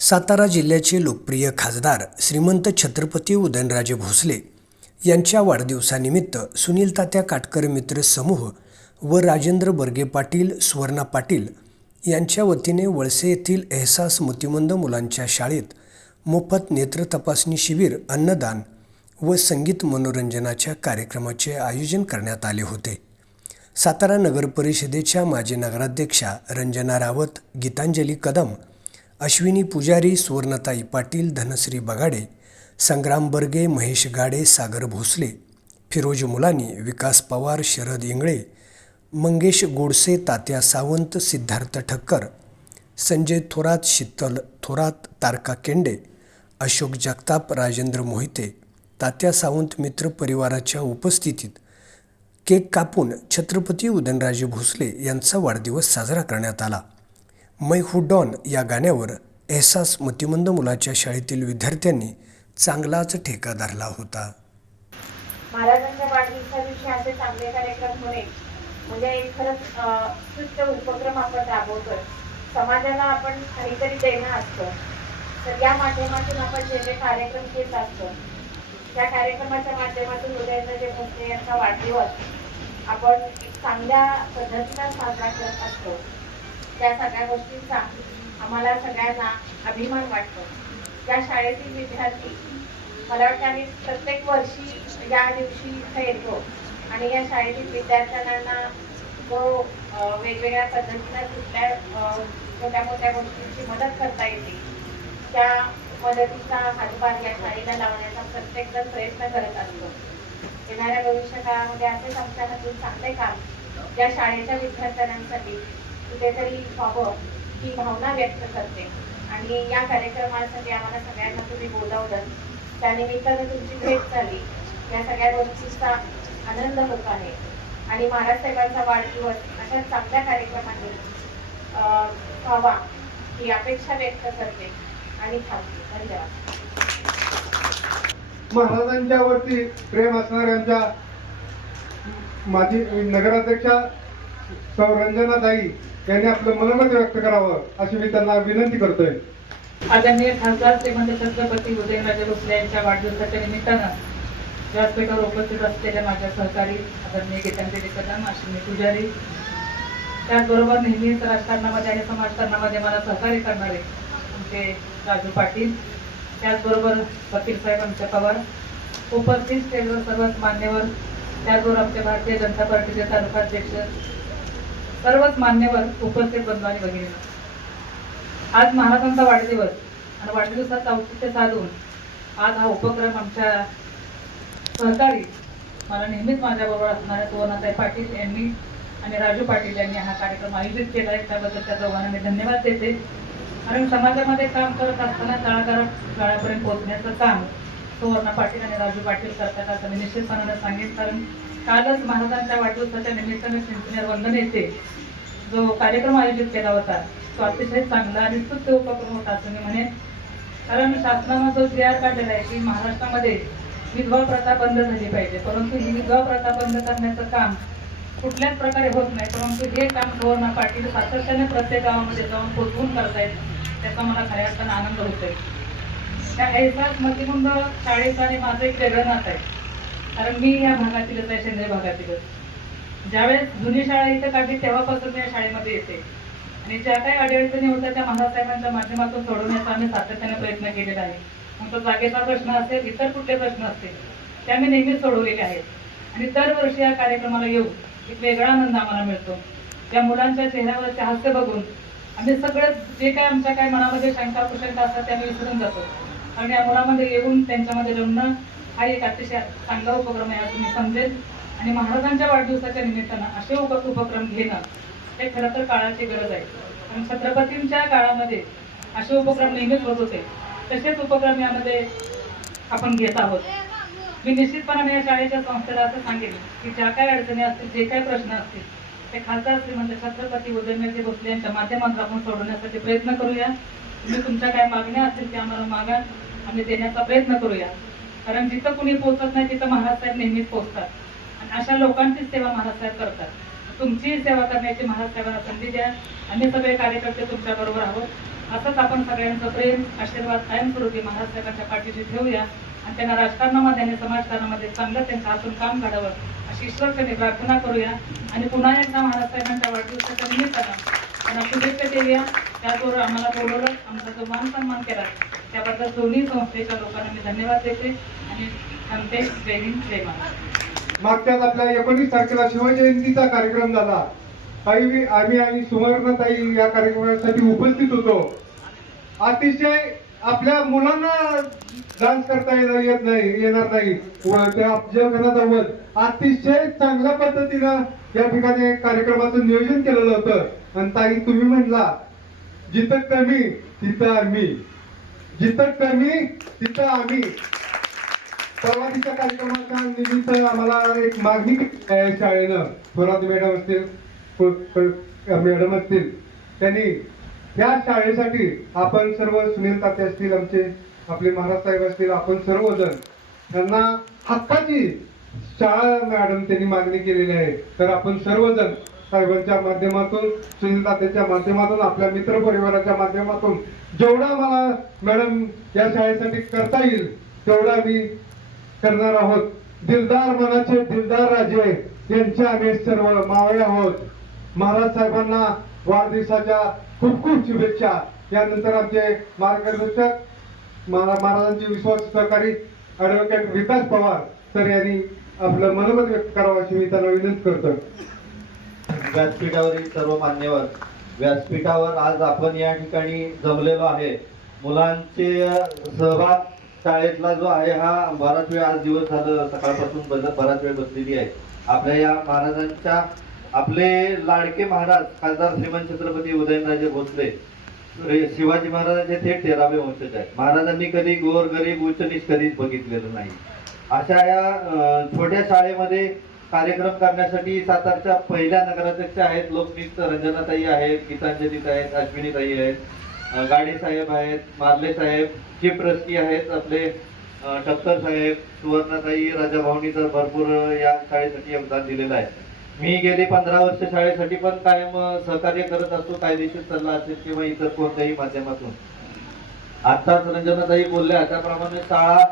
सातारा जिल्ह्याचे लोकप्रिय खासदार श्रीमंत छत्रपती उदयनराजे भोसले यांच्या वाढदिवसानिमित्त सुनील तात्या काटकर मित्र समूह व राजेंद्र बर्गे पाटील सुवर्णा पाटील यांच्या वतीने वळसे येथील एहसास मतिमंद मुलांच्या शाळेत मोफत नेत्र तपासणी शिबिर अन्नदान व संगीत मनोरंजनाच्या कार्यक्रमाचे आयोजन करण्यात आले होते. सातारा नगर परिषदेच्या माजी नगराध्यक्षा रंजना रावत गीतांजली कदम अश्विनी पुजारी सुवर्णताई पाटील धनश्री बगाडे संग्राम बर्गे महेश गाडे सागर भोसले फिरोज मुलानी विकास पवार शरद इंगळे मंगेश गोडसे तात्या सावंत सिद्धार्थ ठक्कर संजय थोरात शीतल थोरात तारका केंडे अशोक जगताप राजेंद्र मोहिते तात्या सावंत मित्र परिवाराच्या उपस्थितीत केक कापून छत्रपती उदयनराजे भोसले यांचा वाढदिवस साजरा करण्यात आला. मै हु डॉन या गाण्यावर एहसास मतिमंद मुलाच्या शाळेतील विद्यार्थ्यांनी चांगलाच ठेका धरला होता. महाराजांच्या वाढदिवसा दिवशी असे चांगले कार्यक्रम होणे म्हणजे एक खरंच अं, उत्कृष्ट उपक्रम आपण राबवतोय समाजाला आपण काहीतरी देणं असतं. तर या माध्यमातून आपण जे जे कार्यक्रम घेत असतो त्या कार्यक्रमाच्या माध्यमातून उदयनराजे भोसले यांचा वाढदिवस आपण चांगल्या पद्धतीनं साजरा करत असतो. त्या सगळ्या गोष्टींचा आम्हाला सगळ्यांना अभिमान वाटतो. या शाळेतील विद्यार्थी मला वाटतं आम्ही प्रत्येक वर्षी या दिवशी इथं येतो आणि या शाळेतील विद्यार्थ्यांना जो वेगवेगळ्या पद्धतीनं कुठल्या छोट्या मोठ्या गोष्टींची मदत करता येते. त्या मदतीचा हातभार या शाळेला लावण्याचा प्रत्येकजण प्रयत्न करत असतो. येणाऱ्या भविष्य काळामध्ये असेच आमच्या हातून चांगले काम या शाळेच्या विद्यार्थ्यांसाठी कुठेतरी व्हावं ही भावना व्यक्त करते. आणि या कार्यक्रमासाठी आम्हाला सगळ्यांना तुम्ही बोलावलं. त्यानिमित्तानं तुमची भेट झाली. या सगळ्या गोष्टीचा आनंद होत आहे. आणि महाराज साहेबांचा वाढदिवस अशा चांगल्या कार्यक्रमांनी अं, व्हावा ही अपेक्षा व्यक्त करते. आणि थांबते. धन्यवाद. महाराजांच्या वरती प्रेम असणाऱ्यांच्या माझी नगराध्यक्षा सौ रंजनाताई यांनी आपलं मनोमत व्यक्त करावं अशी मी त्यांना विनंती करतोय. आदरणीय खासदार श्रीमंत छत्रपती उदयनराजे भोसले यांच्या वाढदिवसाच्या निमित्तानं व्यासपीठावर उपस्थित असलेल्या माझ्या सहकारी आदरणीय गीतांजली कदम अश्विनी पुजारी त्याचबरोबर नेहमीच राजकारणामध्ये आणि समाजकारणामध्ये मला सहकार्य करणारे आमचे राजू पाटील त्याचबरोबर वकील साहेब आमच्या पवार उपस्थित स्टेजवर सर्वच मान्यवर त्याचबरोबर आमच्या भारतीय जनता पार्टीचे तालुकाध्यक्ष सर्वच मान्यवर उपस्थित बंधू आणि आज महाराजांचा वाढदिवस आणि वाढदिवसाचं औचित्य साधून आज हा उपक्रम आमच्या सहकारी मला नेहमीच माझ्याबरोबर असणाऱ्या सुवर्णाताई पाटील यांनी आणि राजू पाटील यांनी हा कार्यक्रम आयोजित केला आहे. त्याबद्दल त्या दोघांना मी धन्यवाद देते. कारण समाजामध्ये काम करत असताना तळागाळा काळापर्यंत पोहोचण्याचं काम सुवर्णा पाटील आणि राजू पाटील करतात असं मी निश्चितपणाने सांगेन. कारण कालच महाराजांच्या वाढदिवसाच्या निमित्ताने सिंचनेर वंदन येथे जो कार्यक्रम आयोजित केला होता तो अतिशय चांगला आणि स्तुत्य उपक्रम होता असं मी म्हणेन. कारण शासनानं जो जी आर काढलेला आहे की महाराष्ट्रामध्ये विधवा प्रथा बंद झाली पाहिजे. परंतु ही विधवा प्रथा बंद करण्याचं काम कुठल्याच प्रकारे होत नाही. परंतु हे काम गव्हर्नर पाटील सातत्याने प्रत्येक गावामध्ये जाऊन पोचवून करतायत त्याचा मला खऱ्या अर्थानं आनंद होतोय. त्या एहसास मतिमंद शाळेचा आणि माझं एक वेगळं आहे. कारण मी या भागातीलच आहे शेंद्रे भागातीलच. ज्यावेळेस जुनी शाळा इथं काढली तेव्हापासून मी या शाळेमध्ये येते. आणि ज्या काही अडीअडचणी होत्या त्या महासाहेबांच्या माध्यमातून सोडवण्याचा आम्ही सातत्याने प्रयत्न केलेला आहे. मग तो जागेचा प्रश्न असेल इतर कुठले प्रश्न असतील ते आम्ही नेहमीच सोडवलेले आहेत. आणि दरवर्षी या कार्यक्रमाला येऊ एक वेगळा आनंद आम्हाला मिळतो. त्या मुलांच्या चेहऱ्यावरचे हास्य बघून आम्ही सगळं जे काय आमच्या काय मनामध्ये शंका कुशंका असतात त्या आम्ही विसरून जातो. आणि या मुलामध्ये येऊन त्यांच्यामध्ये रमणं हा एक अतिशय चांगला उपक्रम आहे असं मी समजेल आणि महाराजांच्या वाढदिवसाच्या निमित्तानं असे उप उपक्रम घेणं हे खरं तर काळाची गरज आहे. आणि छत्रपतींच्या काळामध्ये असे उपक्रम नेहमीच होत होते. तसेच उपक्रम यामध्ये आपण घेत आहोत. मी निश्चितपणाने या शाळेच्या संस्थेला असं सांगेन की ज्या काही अडचणी असतील जे काही प्रश्न असतील ते खासदार श्रीमंत छत्रपती उदयनराजे भोसले यांच्या माध्यमातून आपण सोडवण्यासाठी प्रयत्न करूया. तुम्ही तुमच्या काय मागण्या असतील त्या आम्हाला मागा. आम्ही देण्याचा प्रयत्न करूया. कारण जिथं कुणी पोहोचत नाही तिथं महाराज साहेब नेहमीच पोहोचतात. आणि अशा लोकांचीच सेवा महाराज साहेब करतात. तुमची सेवा करण्याची महाराज साहेबांना संधी द्या. आम्ही सगळे कार्यकर्ते तुमच्या बरोबर आहोत. असंच आपण सगळ्यांचं प्रेम आशीर्वाद कायमस्वरूपी महाराज साहेबांच्या पाठीशी ठेवूया. आणि त्यांना राजकारणामध्ये आणि समाजकारणामध्ये चांगलं त्यांचं हातून काम काढावं अशी ईश्वरकडे प्रार्थना करूया. आणि पुन्हा एकदा महाराज साहेबांच्या वाढदिवसाच्या निमित्तानं त्यांना शुभेच्छा देऊया. त्याचबरोबर आम्हाला बोलवलं आमचा जो मान सन्मान केला. त्याबद्दल दोन्ही संस्थेच्या लोकांना मी धन्यवाद देते आणि थांबते. जय हिंद जय महाराज मागच्याच आपल्या एकोणीस तारखेला शिवजयंतीचा कार्यक्रम झाला. काही आम्ही आणि सुवर्णताई या कार्यक्रमासाठी उपस्थित होतो. अतिशय आपल्या मुलांना डान्स करता येणार येत नाही येणार नाही. व वध अतिशय चांगल्या पद्धतीनं या ठिकाणी कार्यक्रमाचं नियोजन केलेलं होतं. आणि ताई तुम्ही म्हणला जिथं कमी तिथं आम्ही. जिथं कमी तिथं आम्ही. परवातीच्या कार्यक्रमाच्या निमित्त आम्हाला एक मागणी शाळेनं थोरात मॅडम असतील मॅडम असतील त्यांनी या शाळेसाठी आपण सर्व सुनील ताते असतील आमचे आपले महाराज साहेब असतील आपण सर्वजण त्यांना हक्काची शाळा मॅडम त्यांनी मागणी केलेली आहे. तर आपण सर्वजण साहेबांच्या माध्यमातून सुनीलतात्याच्या माध्यमातून आपल्या मित्र परिवाराच्या माध्यमातून जेवढा मला मॅडम या शाळेसाठी करता येईल तेवढा मी करणार आहोत. दिलदार मनाचे दिलदार राजे यांचे आम्ही सर्व मावळे आहोत. महाराज साहेबांना वाढदिवसाच्या खूप खूप शुभेच्छा. यानंतर आमचे मार्गदर्शक महाराजांचे विश्वास सहकारी ऍडव्होकेट विकास पवार सर यांनी आपलं मनोमत व्यक्त करावं अशी मी त्यांना विनंती करतो व्यासपीठावरील सर्व मान्यवर व्यासपीठावर आज आपण या ठिकाणी जमलेलो आहे. मुलांचे सहभाग शाळेतला जो आहे हा बराच वेळ आज दिवस झालं सकाळपासून बराच वेळ बसलेली आहे. आपल्या या महाराजांच्या आपले लाडके महाराज खासदार श्रीमंत छत्रपती उदयनराजे भोसले शिवाजी महाराजांचे थेट तेरावे वंशज आहेत. महाराजांनी कधी गोर गरीब उच्च कधीच बघितलेलं नाही. अशा या छोट्या शाळेमध्ये कार्यक्रम करण्यासाठी सातारच्या पहिल्या नगराध्यक्ष आहेत. लोकनीत रंजनाताई आहेत गीतांजलीत आहेत अश्विनीताई आहेत गाडे साहेब आहेत मार्ले साहेब चीफ ट्रस्टी आहेत आपले अं, टक्कर साहेब सुवर्णाताई राजाभाऊनी तर भरपूर या शाळेसाठी योगदान दिलेलं आहे. मी गेले पंधरा वर्ष शाळेसाठी पण कायम सहकार्य करत असतो. कायदेशीर सल्ला असेल किंवा इतर कोणत्याही माध्यमातून. आत्ताच रंजनाताई बोलल्या त्याप्रमाणे शाळा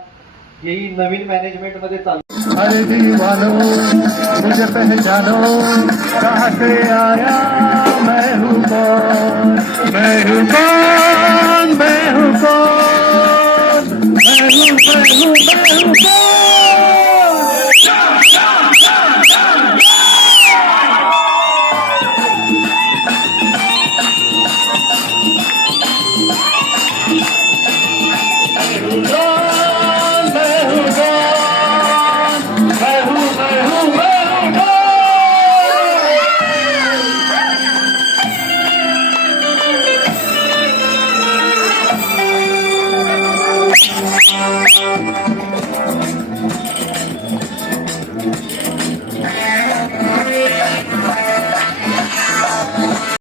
ही नवीन मॅनेजमेंटमध्ये चालू अरे दीवानो मुझे पहचानो कहाँ से आया मैं हूँ कौन? मैं हूँ कौन? मैं हूँ कौन? मैं हूँ मैं हूँ मैं हूँ